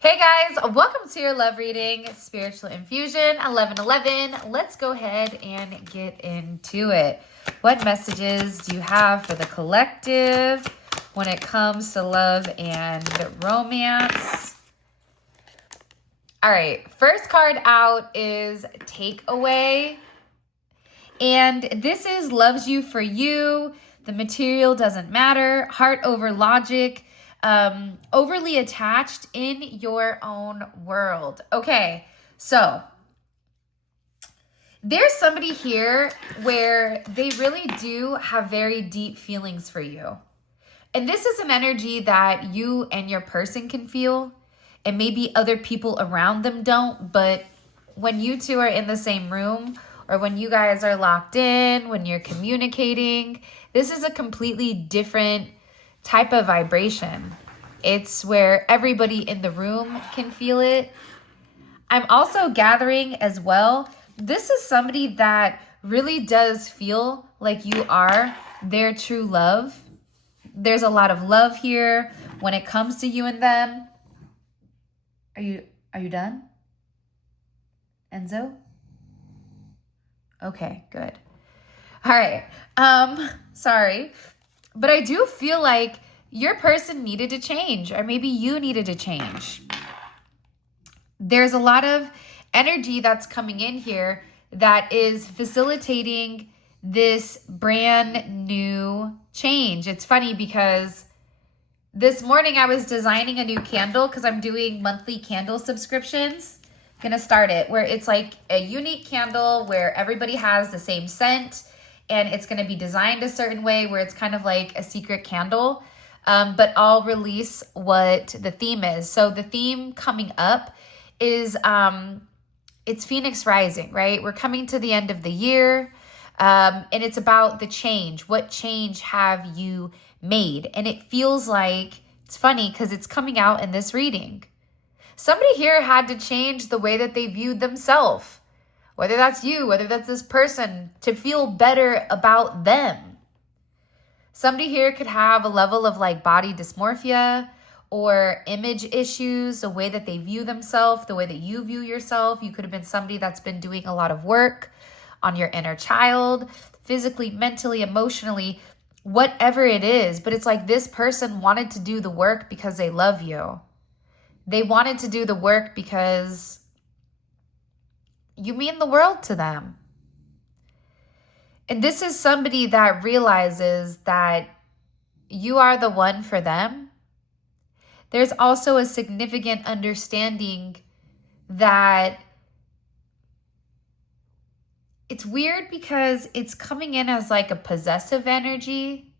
Hey guys, welcome to your love reading, Spiritual Infusion 1111. Let's go ahead and get into it. What messages do you have for the collective when it comes to love and romance? All right, first card out is Takeaway. And this is loves you for you. The material doesn't matter. Heart over logic. Overly attached in your own world. Okay, so there's somebody here where they really do have very deep feelings for you. And this is an energy that you and your person can feel, and maybe other people around them don't, but when you two are in the same room, or when you guys are locked in, when you're communicating, this is a completely different type of vibration. It's where everybody in the room can feel it. I'm also gathering as well, this is somebody that really does feel like you are their true love. There's a lot of love here when it comes to you and them. Are you done? Enzo? Okay, good. All right. Sorry. But I do feel like your person needed to change, or maybe you needed to change. There's a lot of energy that's coming in here that is facilitating this brand new change. It's funny because this morning I was designing a new candle because I'm doing monthly candle subscriptions. Gonna start it where it's like a unique candle where everybody has the same scent, and it's gonna be designed a certain way where it's kind of like a secret candle. But I'll release what the theme is. So the theme coming up is it's Phoenix Rising, right? We're coming to the end of the year, and it's about the change. What change have you made? And it feels like, it's funny because it's coming out in this reading. Somebody here had to change the way that they viewed themselves, whether that's you, whether that's this person, to feel better about them. Somebody here could have a level of like body dysmorphia or image issues, the way that they view themselves, the way that you view yourself. You could have been somebody that's been doing a lot of work on your inner child, physically, mentally, emotionally, whatever it is. But it's like this person wanted to do the work because they love you. They wanted to do the work because you mean the world to them. And this is somebody that realizes that you are the one for them. There's also a significant understanding that it's weird because it's coming in as like a possessive energy.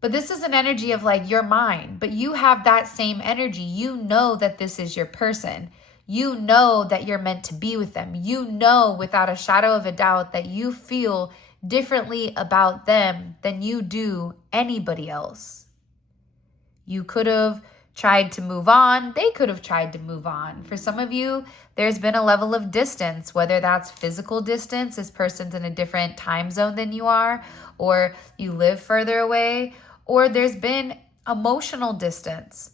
But this is an energy of like, you're mine. But you have that same energy. You know that this is your person. You know that you're meant to be with them. You know without a shadow of a doubt that you feel differently about them than you do anybody else. You could have tried to move on. They could have tried to move on. For some of you, there's been a level of distance, whether that's physical distance, this person's in a different time zone than you are, or you live further away, or there's been emotional distance.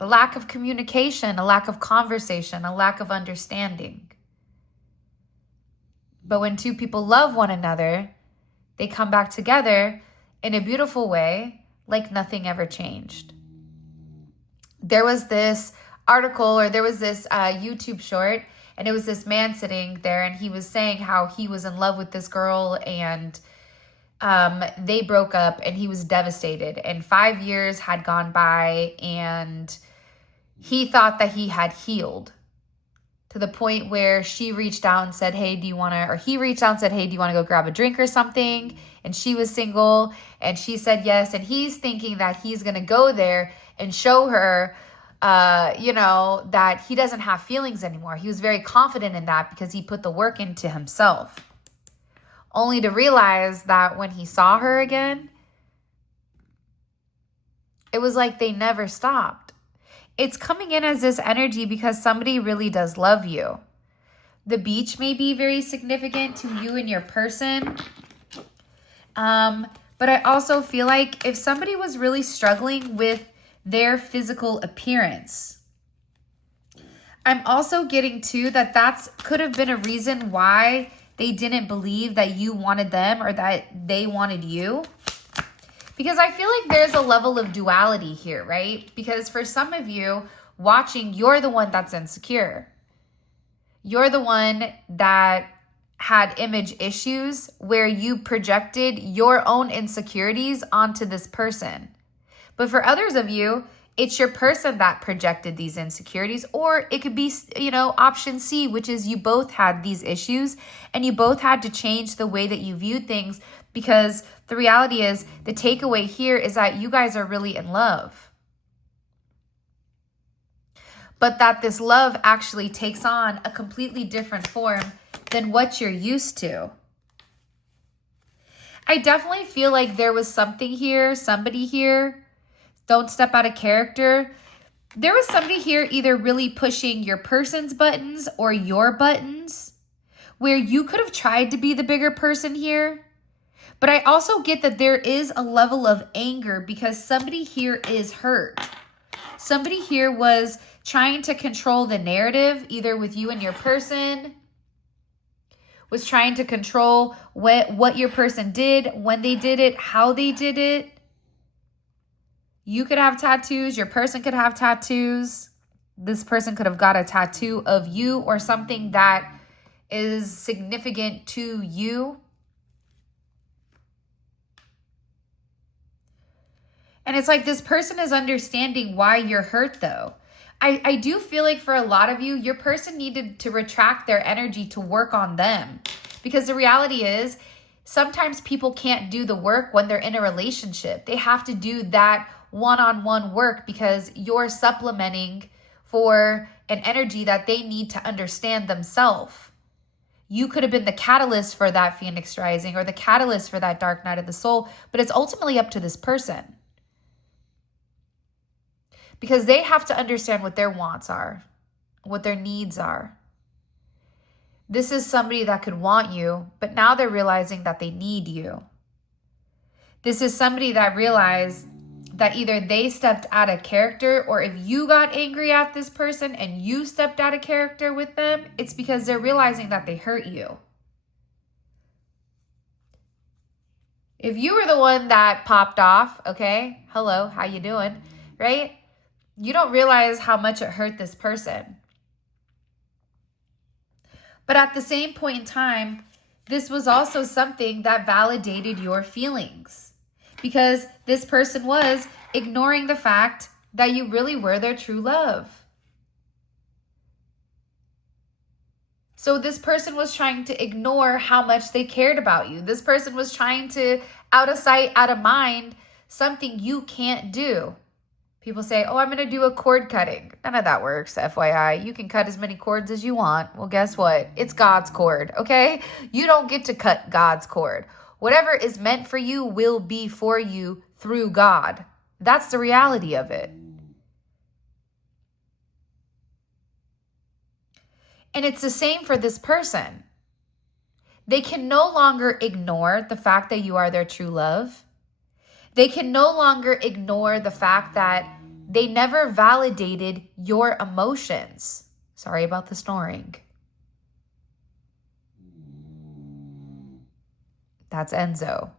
A lack of communication, a lack of conversation, a lack of understanding. But when two people love one another, they come back together in a beautiful way, like nothing ever changed. There was this article, or there was this YouTube short, and it was this man sitting there, and he was saying how he was in love with this girl, and they broke up, and he was devastated. And 5 years had gone by, and he thought that he had healed, to the point where she reached out and said, hey, he reached out and said, hey, do you want to go grab a drink or something? And she was single, and she said yes. And he's thinking that he's going to go there and show her, that he doesn't have feelings anymore. He was very confident in that because he put the work into himself. Only to realize that when he saw her again, it was like they never stopped. It's coming in as this energy because somebody really does love you. The beach may be very significant to you and your person. But I also feel like if somebody was really struggling with their physical appearance. I'm also getting too that could have been a reason why they didn't believe that you wanted them or that they wanted you. Because I feel like there's a level of duality here, right? Because for some of you watching, you're the one that's insecure. You're the one that had image issues where you projected your own insecurities onto this person. But for others of you, it's your person that projected these insecurities, or it could be, option C, which is you both had these issues and you both had to change the way that you viewed things, because the reality is the takeaway here is that you guys are really in love. But that this love actually takes on a completely different form than what you're used to. I definitely feel like there was something here, somebody here. Don't step out of character. There was somebody here either really pushing your person's buttons or your buttons, where you could have tried to be the bigger person here. But I also get that there is a level of anger because somebody here is hurt. Somebody here was trying to control the narrative, either with you and your person, was trying to control what your person did, when they did it, how they did it. You could have tattoos. Your person could have tattoos. This person could have got a tattoo of you or something that is significant to you. And it's like this person is understanding why you're hurt, though. I do feel like for a lot of you, your person needed to retract their energy to work on them. Because the reality is, sometimes people can't do the work when they're in a relationship. They have to do that one-on-one work because you're supplementing for an energy that they need to understand themselves. You could have been the catalyst for that Phoenix rising or the catalyst for that dark night of the soul, but it's ultimately up to this person. Because they have to understand what their wants are, what their needs are. This is somebody that could want you, but now they're realizing that they need you. This is somebody that realized that either they stepped out of character, or if you got angry at this person and you stepped out of character with them, it's because they're realizing that they hurt you. If you were the one that popped off, okay, hello, how you doing, right? You don't realize how much it hurt this person. But at the same point in time, this was also something that validated your feelings. Because this person was ignoring the fact that you really were their true love. So this person was trying to ignore how much they cared about you. This person was trying to, out of sight, out of mind, something you can't do. People say, oh, I'm going to do a cord cutting. None of that works, FYI. You can cut as many cords as you want. Well, guess what? It's God's cord, okay? You don't get to cut God's cord. Whatever is meant for you will be for you through God. That's the reality of it. And it's the same for this person. They can no longer ignore the fact that you are their true love. They can no longer ignore the fact that they never validated your emotions. Sorry about the snoring. That's Enzo.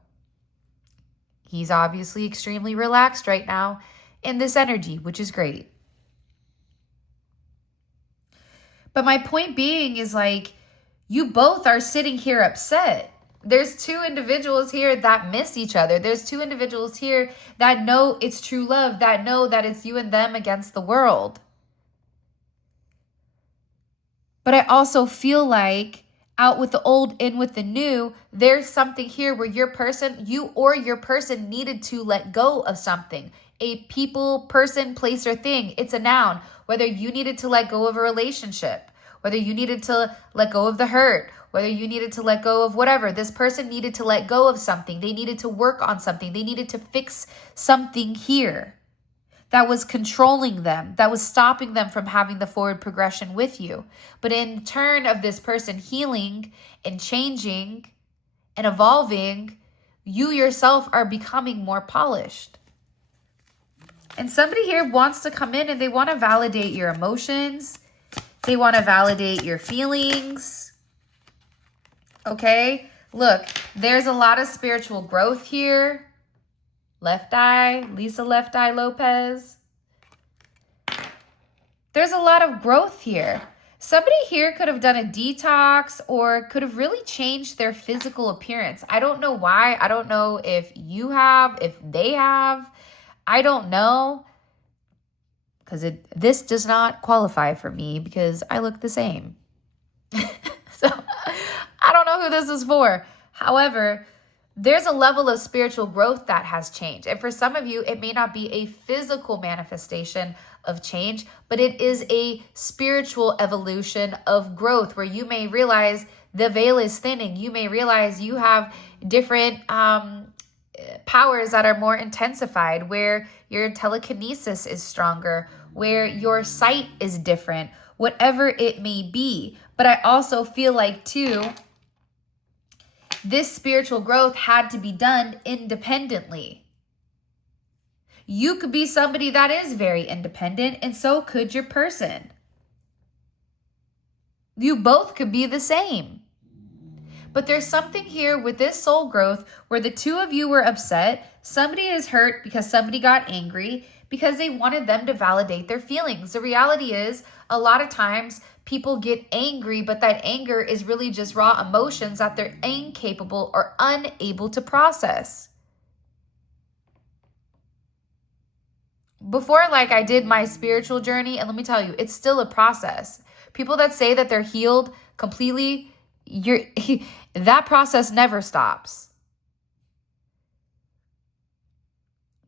He's obviously extremely relaxed right now in this energy, which is great. But my point being is like, you both are sitting here upset. There's two individuals here that miss each other. There's two individuals here that know it's true love, that know that it's you and them against the world. But I also feel like out with the old, in with the new, there's something here where your person needed to let go of something. A people, person, place, or thing. It's a noun. Whether you needed to let go of a relationship, whether you needed to let go of the hurt, whether you needed to let go of whatever. This person needed to let go of something. They needed to work on something. They needed to fix something here that was controlling them, that was stopping them from having the forward progression with you. But in turn of this person healing and changing and evolving, you yourself are becoming more polished. And somebody here wants to come in and they want to validate your emotions. They want to validate your feelings. Okay? Look, there's a lot of spiritual growth here. Left Eye, Lisa Left Eye Lopez. There's a lot of growth here. Somebody here could have done a detox or could have really changed their physical appearance. I don't know why. I don't know if you have, if they have. I don't know. Because this does not qualify for me because I look the same. So I don't know who this is for. However, there's a level of spiritual growth that has changed. And for some of you, it may not be a physical manifestation of change, but it is a spiritual evolution of growth where you may realize the veil is thinning. You may realize you have different powers that are more intensified, where your telekinesis is stronger, where your sight is different, whatever it may be. But I also feel like too, this spiritual growth had to be done independently. You could be somebody that is very independent, and so could your person. You both could be the same. But there's something here with this soul growth where the two of you were upset. Somebody is hurt because somebody got angry because they wanted them to validate their feelings. The reality is, a lot of times people get angry, but that anger is really just raw emotions that they're incapable or unable to process. Before, like, I did my spiritual journey, and let me tell you, it's still a process. People that say that they're healed completely, that process never stops.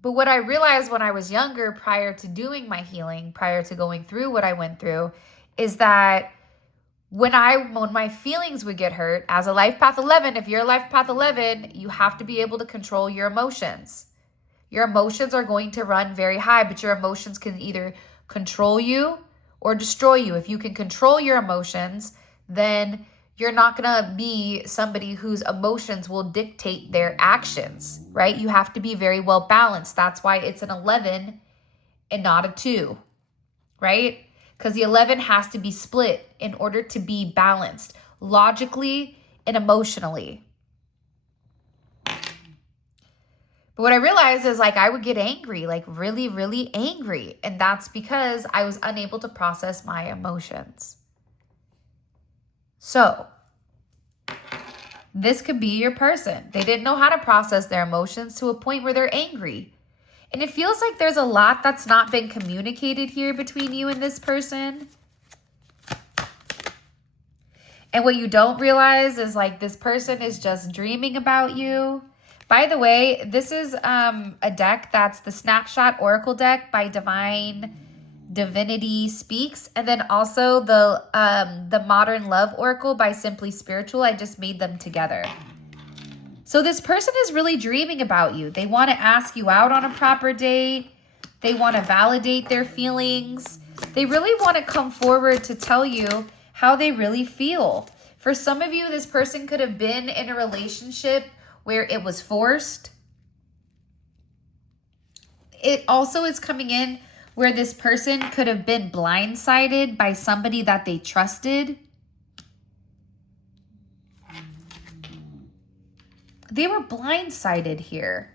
But what I realized when I was younger, prior to doing my healing, prior to going through what I went through, is that when my feelings would get hurt, as a life path 11, if you're a life path 11, you have to be able to control your emotions. Your emotions are going to run very high, but your emotions can either control you or destroy you. If you can control your emotions, then you're not going to be somebody whose emotions will dictate their actions, right? You have to be very well balanced. That's why it's an 11 and not a 2, right? Because the 11 has to be split in order to be balanced logically and emotionally. But what I realized is, like, I would get angry, like really, really angry. And that's because I was unable to process my emotions. So this could be your person. They didn't know how to process their emotions to a point where they're angry. And it feels like there's a lot that's not been communicated here between you and this person. And what you don't realize is, like, this person is just dreaming about you. By the way, this is a deck that's the Snapshot Oracle deck by Divinity Speaks, and then also the Modern Love Oracle by Simply Spiritual. I just made them together. So this person is really dreaming about you. They want to ask you out on a proper date. They want to validate their feelings. They really want to come forward to tell you how they really feel. For some of you, this person could have been in a relationship where it was forced. It also is coming in where this person could have been blindsided by somebody that they trusted. They were blindsided here.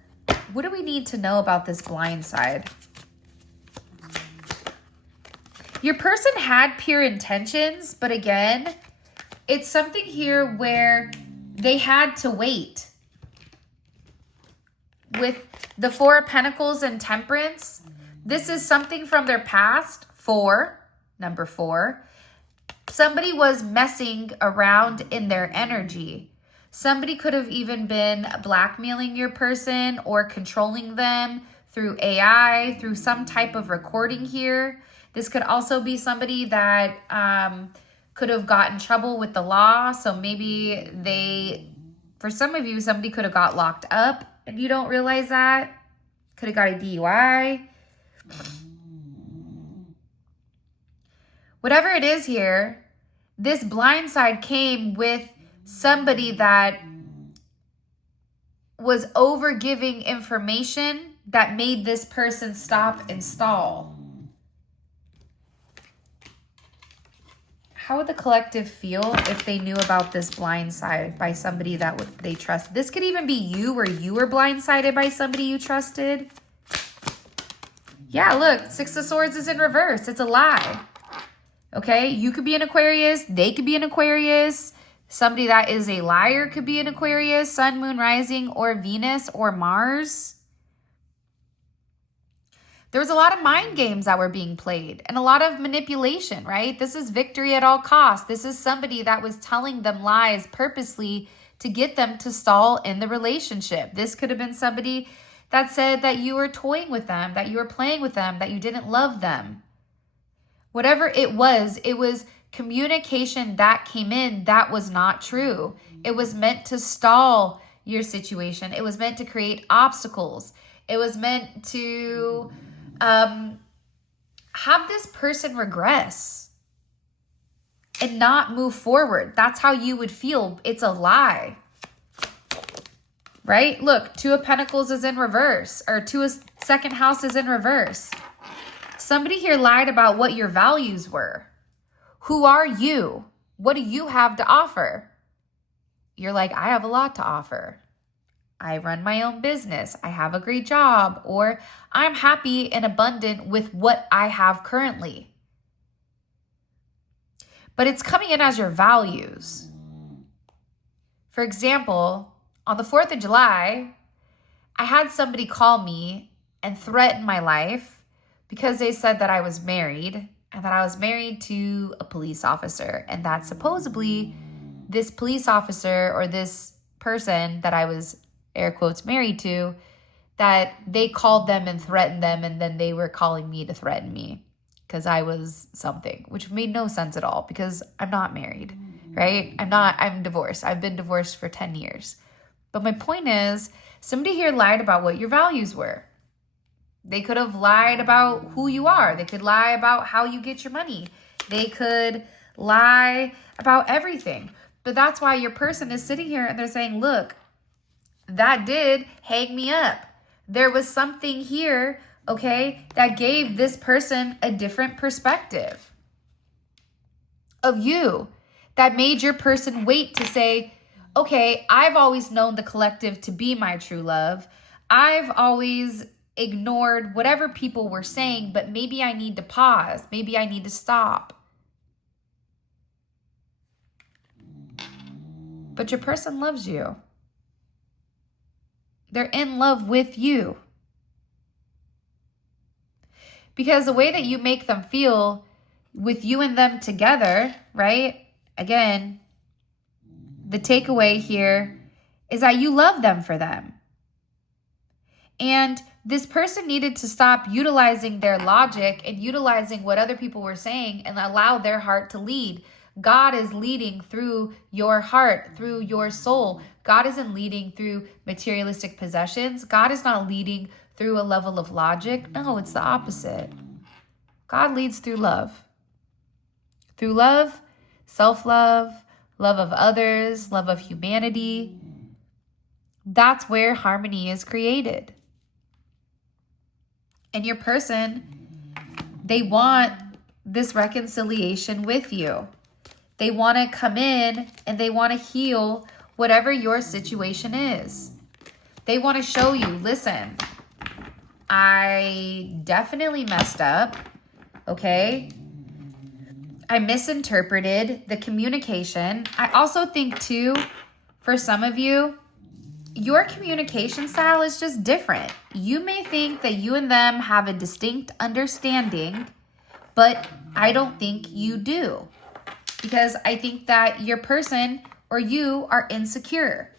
What do we need to know about this blindside? Your person had pure intentions, but again, it's something here where they had to wait. With the Four of Pentacles and Temperance, this is something from their past. Number 4. Somebody was messing around in their energy. Somebody could have even been blackmailing your person or controlling them through AI, through some type of recording here. This could also be somebody that could have gotten in trouble with the law. So maybe for some of you, somebody could have got locked up and you don't realize that. Could have got a DUI. Whatever it is here, this blindside came with somebody that was over giving information that made this person stop and stall? How would the collective feel if they knew about this blindside by somebody that they trust? This could even be you, where you were blindsided by somebody you trusted. Yeah, look, Six of Swords is in reverse. It's a lie. Okay, you could be an Aquarius. They could be an Aquarius. Somebody that is a liar could be an Aquarius, Sun, Moon, Rising, or Venus, or Mars. There was a lot of mind games that were being played and a lot of manipulation, right? This is victory at all costs. This is somebody that was telling them lies purposely to get them to stall in the relationship. This could have been somebody that said that you were toying with them, that you were playing with them, that you didn't love them. Whatever it was communication that came in that was not true. It was meant to stall your situation. It was meant to create obstacles. It was meant to have this person regress and not move forward. That's how you would feel. It's a lie, right? Look, Two of Pentacles is in reverse, or second house is in reverse. Somebody here lied about what your values were. Who are you? What do you have to offer? You're like, I have a lot to offer. I run my own business. I have a great job. Or I'm happy and abundant with what I have currently. But it's coming in as your values. For example, on the 4th of July, I had somebody call me and threaten my life because they said that I was married and that I was married to a police officer, and that supposedly this police officer or this person that I was air quotes married to, that they called them and threatened them, and then they were calling me to threaten me because I was something, which made no sense at all because I'm not married, right? I'm divorced. I've been divorced for 10 years. But my point is, somebody here lied about what your values were. They could have lied about who you are. They could lie about how you get your money. They could lie about everything. But that's why your person is sitting here and they're saying, look, that did hang me up. There was something here, okay, that gave this person a different perspective of you, that made your person wait to say, okay, I've always known the collective to be my true love. I've always ignored whatever people were saying, but maybe I need to pause. Maybe I need to stop. But your person loves you. They're in love with you. Because the way that you make them feel with you and them together, right? Again, the takeaway here is that you love them for them. And this person needed to stop utilizing their logic and utilizing what other people were saying and allow their heart to lead. God is leading through your heart, through your soul. God isn't leading through materialistic possessions. God is not leading through a level of logic. No, it's the opposite. God leads through love. Through love, self-love, love of others, love of humanity. That's where harmony is created. And your person, they want this reconciliation with you. They want to come in and they want to heal whatever your situation is. They want to show you, listen, I definitely messed up, okay? I misinterpreted the communication. I also think too, for some of you, your communication style is just different. You may think that you and them have a distinct understanding, but I don't think you do. Because I think that your person or you are insecure,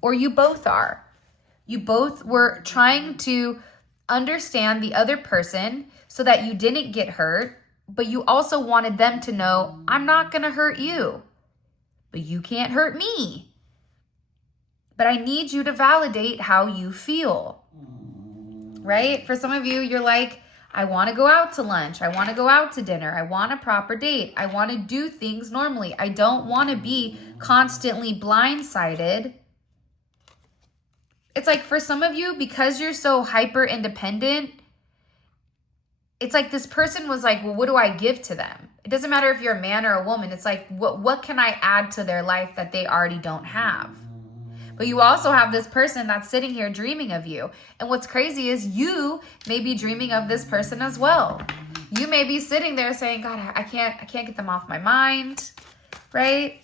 or you both are. You both were trying to understand the other person so that you didn't get hurt, but you also wanted them to know, I'm not going to hurt you, but you can't hurt me. But I need you to validate how you feel, right? For some of you, you're like, I want to go out to lunch. I want to go out to dinner. I want a proper date. I want to do things normally. I don't want to be constantly blindsided it's like for some of you, because you're so hyper independent, it's like this person was like, well, what do I give to them? It doesn't matter if you're a man or a woman. It's like, what can I add to their life that they already don't have? But you also have this person that's sitting here dreaming of you. And what's crazy is you may be dreaming of this person as well. You may be sitting there saying, God, I can't get them off my mind, right?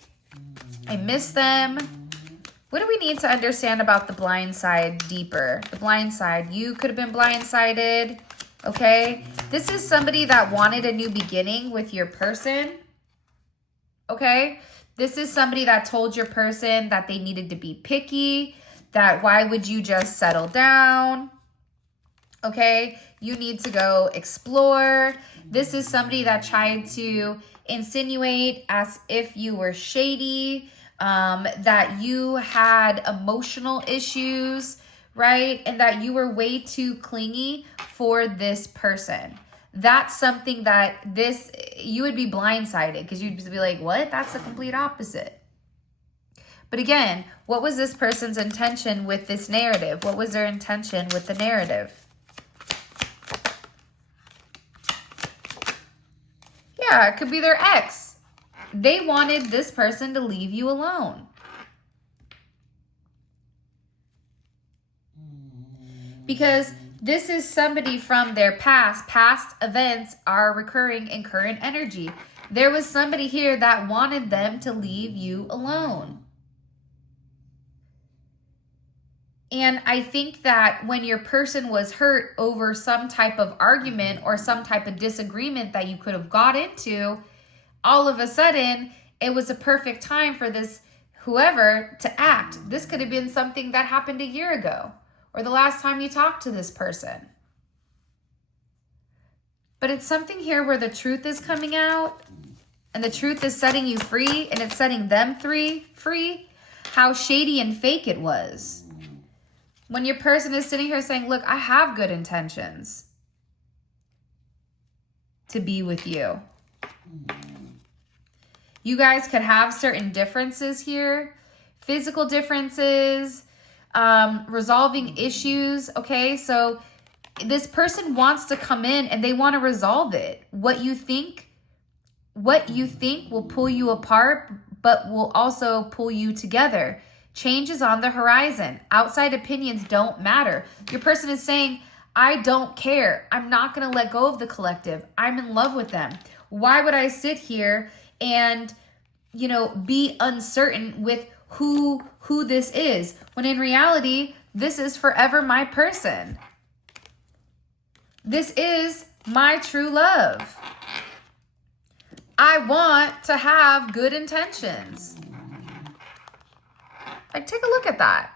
I miss them. What do we need to understand about the blind side deeper? The blind side, you could have been blindsided, okay? This is somebody that wanted a new beginning with your person, okay? This is somebody that told your person that they needed to be picky, that why would you just settle down, okay? You need to go explore. This is somebody that tried to insinuate as if you were shady, that you had emotional issues, right? And that you were way too clingy for this person. That's something that you would be blindsided because you'd be like, what? That's the complete opposite. But again, what was this person's intention with this narrative? What was their intention with the narrative? Yeah, it could be their ex. They wanted this person to leave you alone. Because this is somebody from their past. Past events are recurring in current energy. There was somebody here that wanted them to leave you alone. And I think that when your person was hurt over some type of argument or some type of disagreement that you could have got into, all of a sudden, it was a perfect time for this whoever to act. This could have been something that happened a year ago or the last time you talked to this person. But it's something here where the truth is coming out and the truth is setting you free and it's setting them free, how shady and fake it was. When your person is sitting here saying, look, I have good intentions to be with you. You guys could have certain differences here, physical differences, resolving issues, okay? So this person wants to come in and they want to resolve it. What you think will pull you apart, but will also pull you together. Change is on the horizon. Outside opinions don't matter. Your person is saying, I don't care. I'm not going to let go of the collective. I'm in love with them. Why would I sit here and, be uncertain with who this is, when in reality, this is forever my person. This is my true love. I want to have good intentions. Like, take a look at that.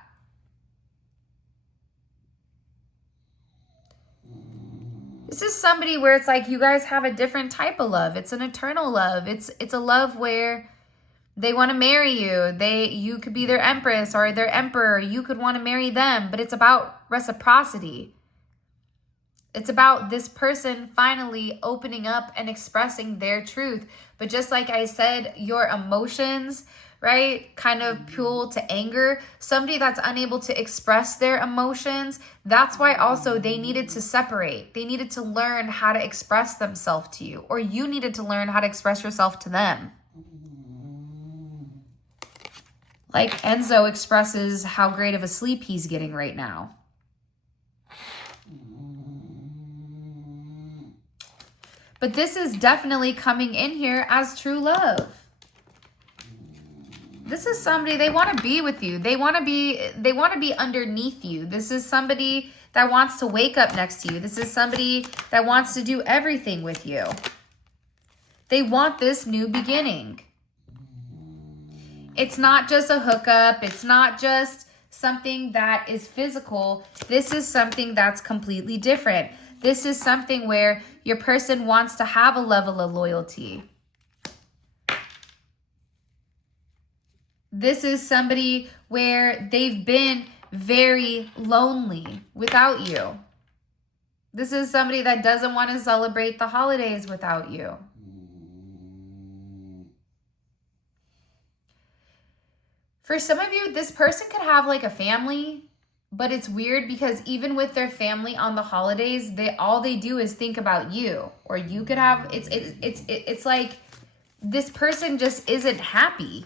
This is somebody where it's like you guys have a different type of love. It's an eternal love. It's a love where they want to marry you. You could be their empress or their emperor. You could want to marry them, but it's about reciprocity. It's about this person finally opening up and expressing their truth. But just like I said, your emotions, right, kind of fuel to anger. Somebody that's unable to express their emotions, that's why also they needed to separate. They needed to learn how to express themselves to you, or you needed to learn how to express yourself to them. Like Enzo expresses how great of a sleep he's getting right now. But this is definitely coming in here as true love. This is somebody, they want to be with you. They want to be underneath you. This is somebody that wants to wake up next to you. This is somebody that wants to do everything with you. They want this new beginning. It's not just a hookup. It's not just something that is physical. This is something that's completely different. This is something where your person wants to have a level of loyalty. This is somebody where they've been very lonely without you. This is somebody that doesn't want to celebrate the holidays without you. For some of you, this person could have like a family, But it's weird because even with their family on the holidays, all they do is think about you. Or you could have, it's like this person just isn't happy.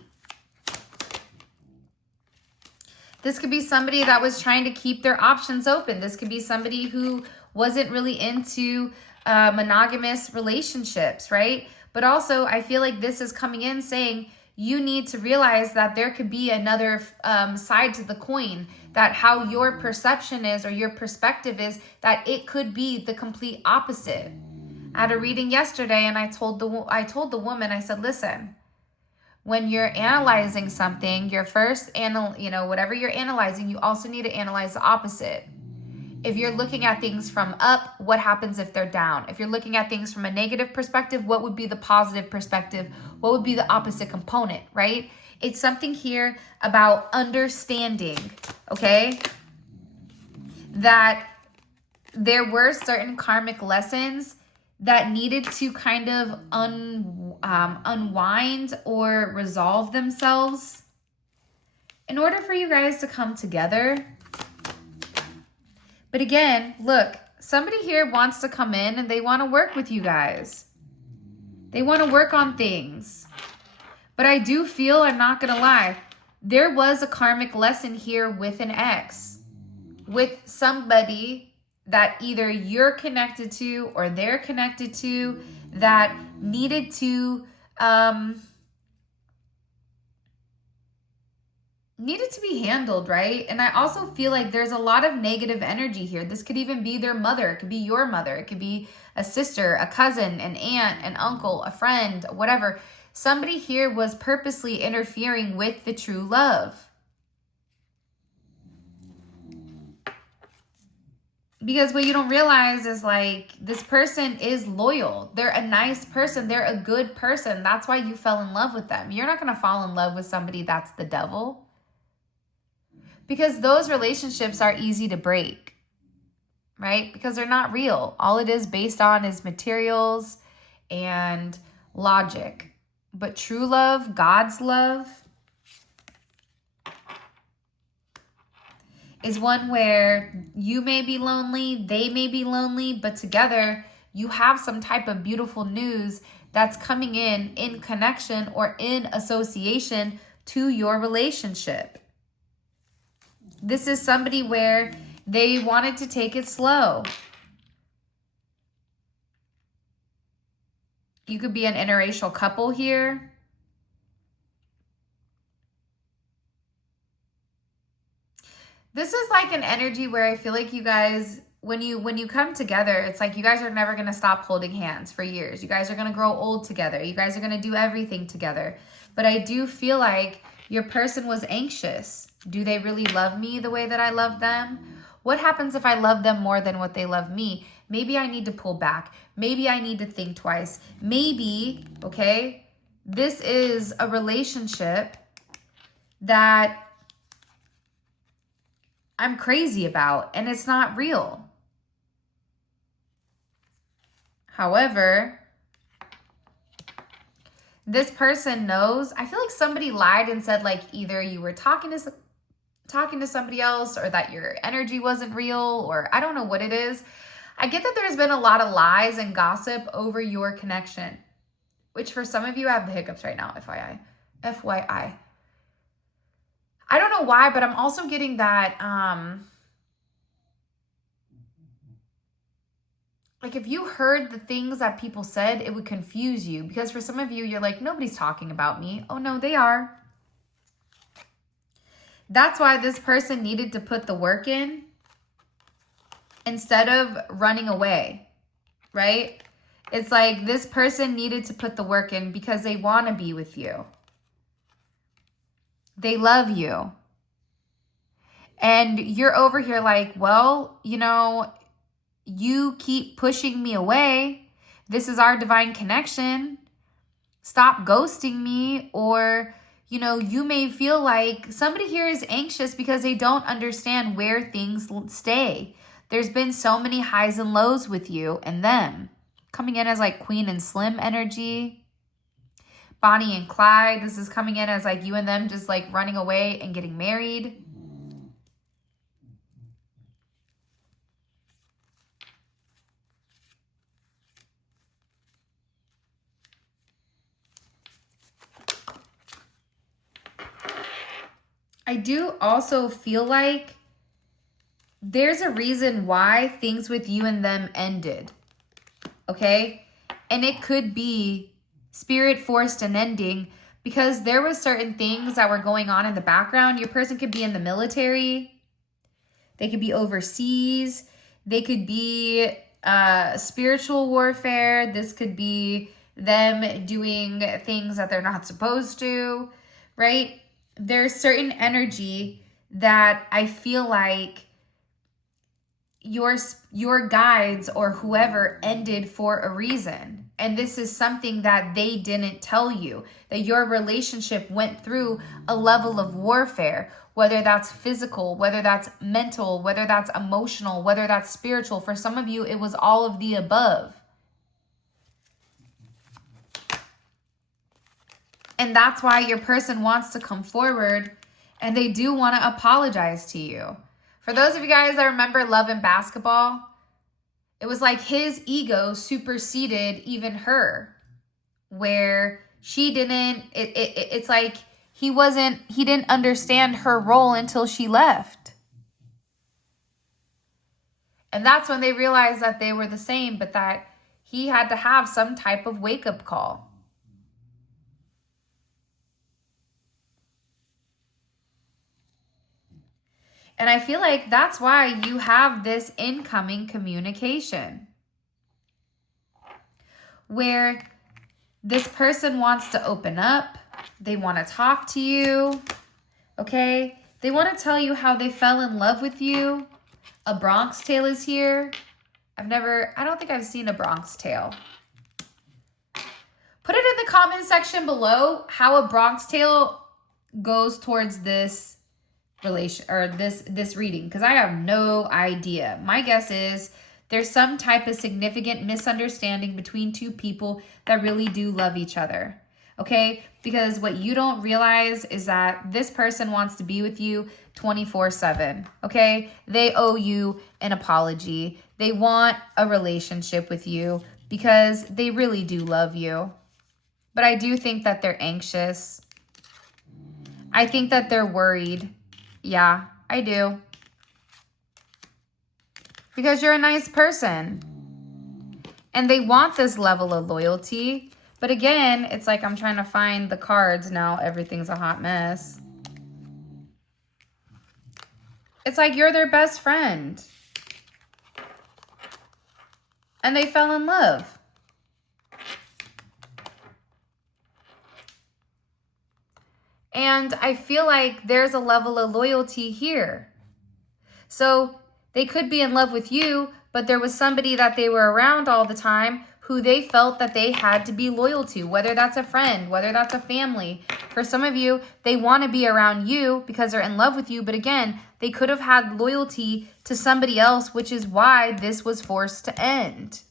This could be somebody that was trying to keep their options open. This could be somebody who wasn't really into monogamous relationships, right? But also, I feel like this is coming in saying you need to realize that there could be another side to the coin, that how your perception is or your perspective is, that it could be the complete opposite. I had a reading yesterday and I told the woman, I said, listen, when you're analyzing something, your first, whatever you're analyzing, you also need to analyze the opposite. If you're looking at things from up, what happens if they're down? If you're looking at things from a negative perspective, what would be the positive perspective? What would be the opposite component, right? It's something here about understanding, okay? That there were certain karmic lessons that needed to kind of unwind or resolve themselves in order for you guys to come together. But again, look, somebody here wants to come in and they want to work with you guys. They want to work on things. But I do feel, I'm not going to lie, there was a karmic lesson here with an ex, with somebody that either you're connected to or they're connected to, that needed to be handled, right? And I also feel like there's a lot of negative energy here. This could even be their mother. It could be your mother. It could be a sister, a cousin, an aunt, an uncle, a friend, whatever. Somebody here was purposely interfering with the true love. Because what you don't realize is, like, this person is loyal. They're a nice person. They're a good person. That's why you fell in love with them. You're not going to fall in love with somebody that's the devil. Because those relationships are easy to break, right? Because they're not real. All it is based on is materials and logic. But true love, God's love, is one where you may be lonely, they may be lonely, but together you have some type of beautiful news that's coming in connection or in association to your relationship. This is somebody where they wanted to take it slow. You could be an interracial couple here. This is like an energy where I feel like you guys, when you come together, it's like you guys are never going to stop holding hands for years. You guys are going to grow old together. You guys are going to do everything together. But I do feel like your person was anxious. Do they really love me the way that I love them? What happens if I love them more than what they love me? Maybe I need to pull back. Maybe I need to think twice. Maybe, okay, this is a relationship that I'm crazy about and it's not real. However, this person knows. I feel like somebody lied and said, like, either you were talking to somebody else or that your energy wasn't real, or I don't know what it is. I get that there's been a lot of lies and gossip over your connection, which for some of you, I have the hiccups right now, FYI. I don't know why, but I'm also getting that, like, if you heard the things that people said, it would confuse you. Because for some of you, you're like, nobody's talking about me. Oh, no, they are. That's why this person needed to put the work in instead of running away, right? It's like this person needed to put the work in because they want to be with you. They love you. And you're over here like, well, you know, you keep pushing me away. This is our divine connection. Stop ghosting me. Or, you know, you may feel like somebody here is anxious because they don't understand where things stay. There's been so many highs and lows with you and them. Coming in as like Queen and Slim energy. Bonnie and Clyde. This is coming in as like you and them just like running away and getting married. I do also feel like there's a reason why things with you and them ended. Okay? And it could be spirit forced an ending because there were certain things that were going on in the background. Your person could be in the military. They could be overseas. They could be spiritual warfare. This could be them doing things that they're not supposed to, right? There's certain energy that I feel like your guides or whoever ended for a reason. And this is something that they didn't tell you, that your relationship went through a level of warfare, whether that's physical, whether that's mental, whether that's emotional, whether that's spiritual. For some of you, it was all of the above. And that's why your person wants to come forward and they do want to apologize to you. For those of you guys that remember Love and Basketball, it was like his ego superseded even her, where she didn't, it's like he didn't understand her role until she left. And that's when they realized that they were the same, but that he had to have some type of wake-up call. And I feel like that's why you have this incoming communication where this person wants to open up. They want to talk to you, okay? They want to tell you how they fell in love with you. A Bronx Tale is here. I don't think I've seen a Bronx Tale. Put it in the comment section below how a Bronx Tale goes towards this relation or this reading, because I have no idea. My guess is there's some type of significant misunderstanding between two people that really do love each other. Okay? Because what you don't realize is that this person wants to be with you 24/7. Okay? They owe you an apology. They want a relationship with you because they really do love you. But I do think that they're anxious. I think that they're worried. Yeah, I do. Because you're a nice person. And they want this level of loyalty. But again, it's like I'm trying to find the cards now. Everything's a hot mess. It's like you're their best friend. And they fell in love. And I feel like there's a level of loyalty here. So they could be in love with you, but there was somebody that they were around all the time who they felt that they had to be loyal to, whether that's a friend, whether that's a family. For some of you, they want to be around you because they're in love with you. But again, they could have had loyalty to somebody else, which is why this was forced to end.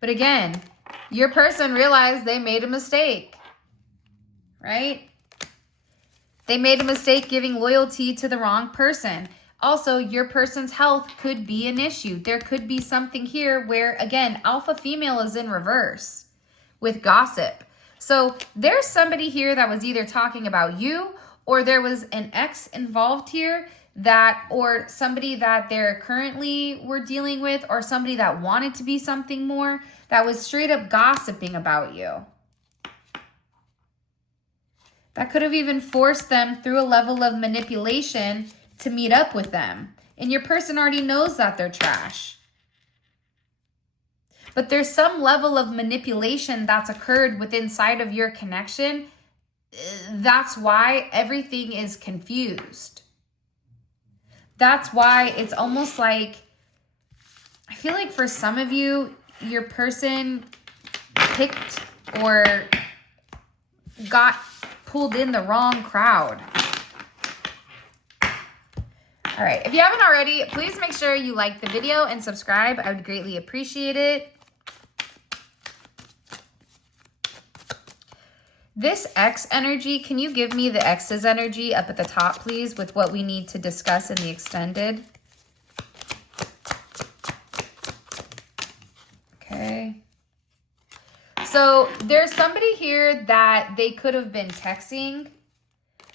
But again, your person realized they made a mistake, right? They made a mistake giving loyalty to the wrong person. Also, your person's health could be an issue. There could be something here where, again, alpha female is in reverse with gossip. So there's somebody here that was either talking about you or there was an ex involved here that, or somebody that they're currently were dealing with, or somebody that wanted to be something more, that was straight up gossiping about you. That could have even forced them through a level of manipulation to meet up with them. And your person already knows that they're trash. But there's some level of manipulation that's occurred within inside of your connection. That's why everything is confused. That's why it's almost like, I feel like for some of you, your person picked or got pulled in the wrong crowd. All right, if you haven't already, please make sure you like the video and subscribe. I would greatly appreciate it. This X energy, can you give me the X's energy up at the top, please, with what we need to discuss in the extended? Okay. So there's somebody here that they could have been texting,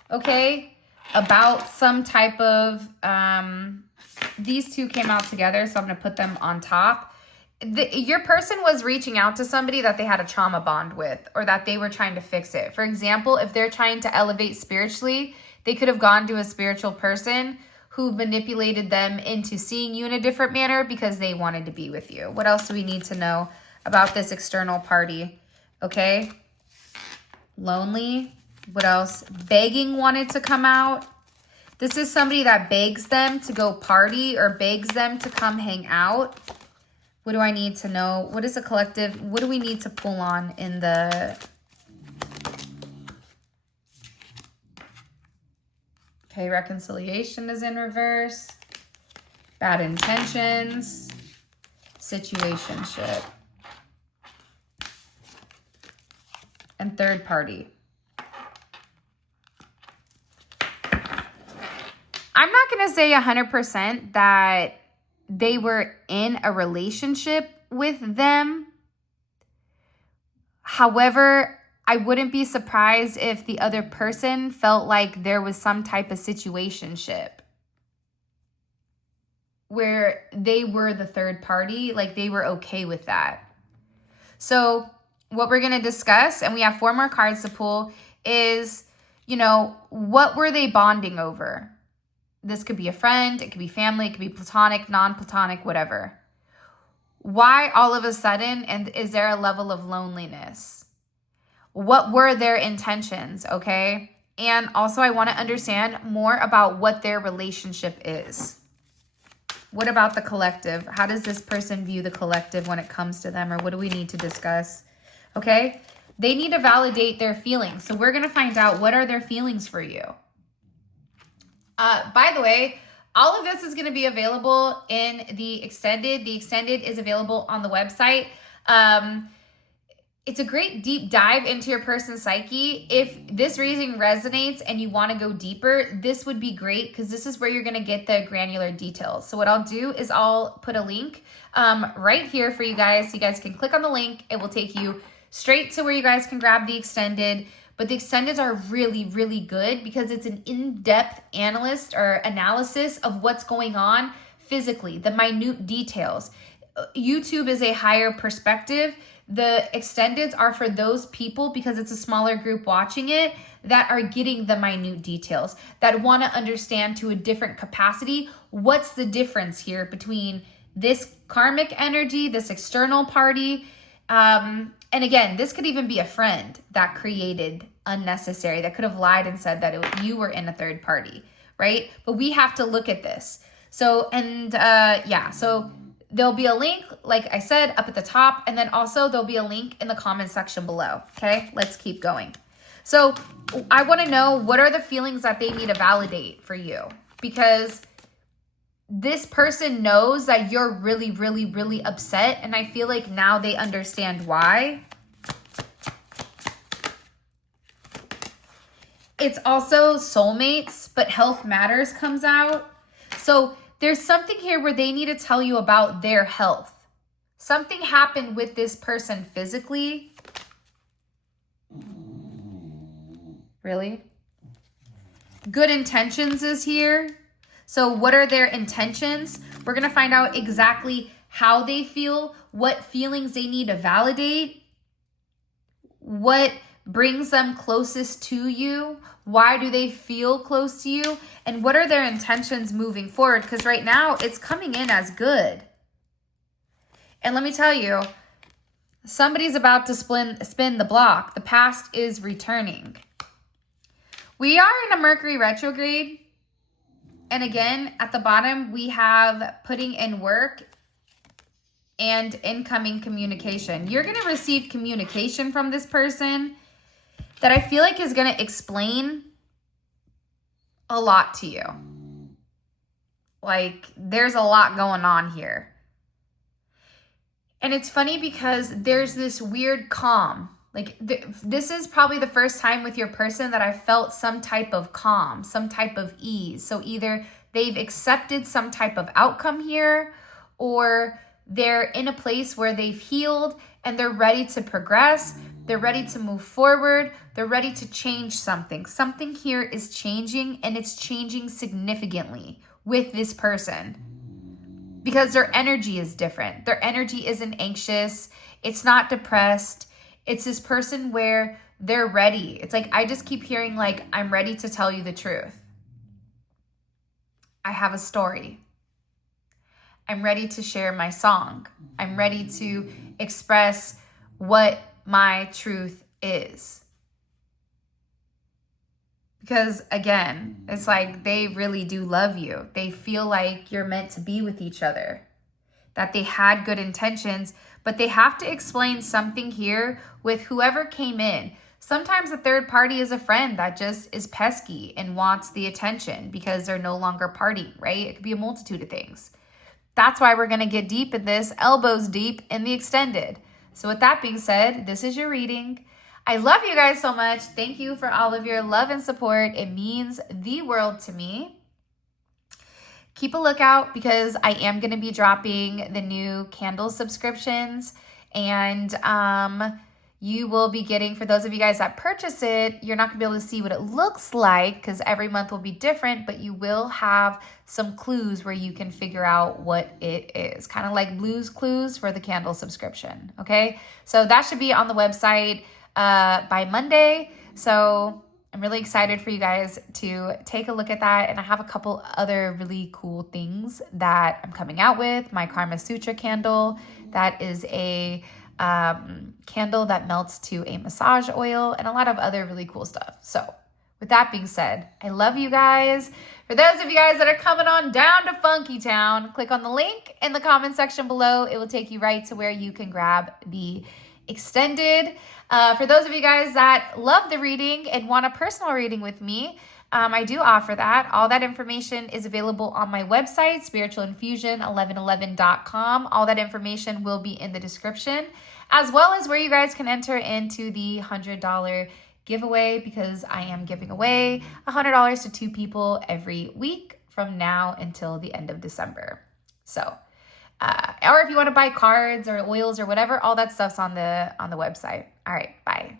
okay, about some type of, these two came out together, so I'm going to put them on top. Your person was reaching out to somebody that they had a trauma bond with, or that they were trying to fix it. For example, if they're trying to elevate spiritually, they could have gone to a spiritual person who manipulated them into seeing you in a different manner because they wanted to be with you. What else do we need to know about this external party? Okay. Lonely. What else? Begging wanted to come out. This is somebody that begs them to go party or begs them to come hang out. What do I need to know? What is a collective? What do we need to pull on in the... Okay, reconciliation is in reverse. Bad intentions. Situationship. And third party. I'm not going to say 100% that they were in a relationship with them. However, I wouldn't be surprised if the other person felt like there was some type of situationship where they were the third party, like they were okay with that. So what we're going to discuss, and we have 4 more cards to pull, is, you know, what were they bonding over? This could be a friend, it could be family, it could be platonic, non-platonic, whatever. Why all of a sudden, and is there a level of loneliness? What were their intentions, okay? And also I want to understand more about what their relationship is. What about the collective? How does this person view the collective when it comes to them, or what do we need to discuss? Okay? They need to validate their feelings. So we're going to find out, what are their feelings for you? By the way, all of this is going to be available in the extended. The extended is available on the website. It's a great deep dive into your person's psyche. If this reading resonates and you want to go deeper, this would be great, because this is where you're going to get the granular details. So what I'll do is I'll put a link right here for you guys. So you guys can click on the link. It will take you straight to where you guys can grab the extended. But the extendeds are really, really good because it's an in-depth analysis of what's going on physically, the minute details. YouTube is a higher perspective. The extendeds are for those people, because it's a smaller group watching it, that are getting the minute details, that want to understand to a different capacity what's the difference here between this karmic energy, this external party. And again, this could even be a friend that created unnecessary, that could have lied and said that you were in a third party, right? But we have to look at this. So, and yeah, so there'll be a link, like I said, up at the top, and then also there'll be a link in the comment section below. Okay, let's keep going. So I want to know, what are the feelings that they need to validate for you? Because this person knows that you're really, really, really upset, and I feel like now they understand why. It's also soulmates, but health matters comes out. So there's something here where they need to tell you about their health. Something happened with this person physically. Really? Good intentions is here. So what are their intentions? We're going to find out exactly how they feel, what feelings they need to validate, what brings them closest to you, why do they feel close to you, and what are their intentions moving forward? Because right now it's coming in as good. And let me tell you, somebody's about to spin the block. The past is returning. We are in a Mercury retrograde. And again, at the bottom, we have putting in work and incoming communication. You're going to receive communication from this person that I feel like is going to explain a lot to you. Like, there's a lot going on here. And it's funny because there's this weird calm. Like, this is probably the first time with your person that I felt some type of calm, some type of ease. So either they've accepted some type of outcome here, or they're in a place where they've healed and they're ready to progress. They're ready to move forward. They're ready to change something. Something here is changing, and it's changing significantly with this person because their energy is different. Their energy isn't anxious. It's not depressed. It's this person where they're ready. It's like, I just keep hearing like, I'm ready to tell you the truth. I have a story. I'm ready to share my song. I'm ready to express what my truth is. Because again, it's like they really do love you. They feel like you're meant to be with each other, that they had good intentions, but they have to explain something here with whoever came in. Sometimes a third party is a friend that just is pesky and wants the attention because they're no longer partying, right? It could be a multitude of things. That's why we're going to get deep in this, elbows deep in the extended. So with that being said, this is your reading. I love you guys so much. Thank you for all of your love and support. It means the world to me. Keep a lookout because I am going to be dropping the new candle subscriptions, and you will be getting, for those of you guys that purchase it, you're not going to be able to see what it looks like because every month will be different, but you will have some clues where you can figure out what it is. Kind of like Blue's Clues for the candle subscription, okay? So that should be on the website by Monday. So I'm really excited for you guys to take a look at that. And I have a couple other really cool things that I'm coming out with. My Karma Sutra candle, that is a candle that melts to a massage oil, and a lot of other really cool stuff. So with that being said, I love you guys. For those of you guys that are coming on down to Funky Town, click on the link in the comment section below. It will take you right to where you can grab the extended. For those of you guys that love the reading and want a personal reading with me, I do offer that. All that information is available on my website, spiritualinfusion1111.com. All that information will be in the description, as well as where you guys can enter into the $100 giveaway, because I am giving away $100 to 2 people every week from now until the end of December. So, or if you want to buy cards or oils or whatever, all that stuff's on the website. All right, bye.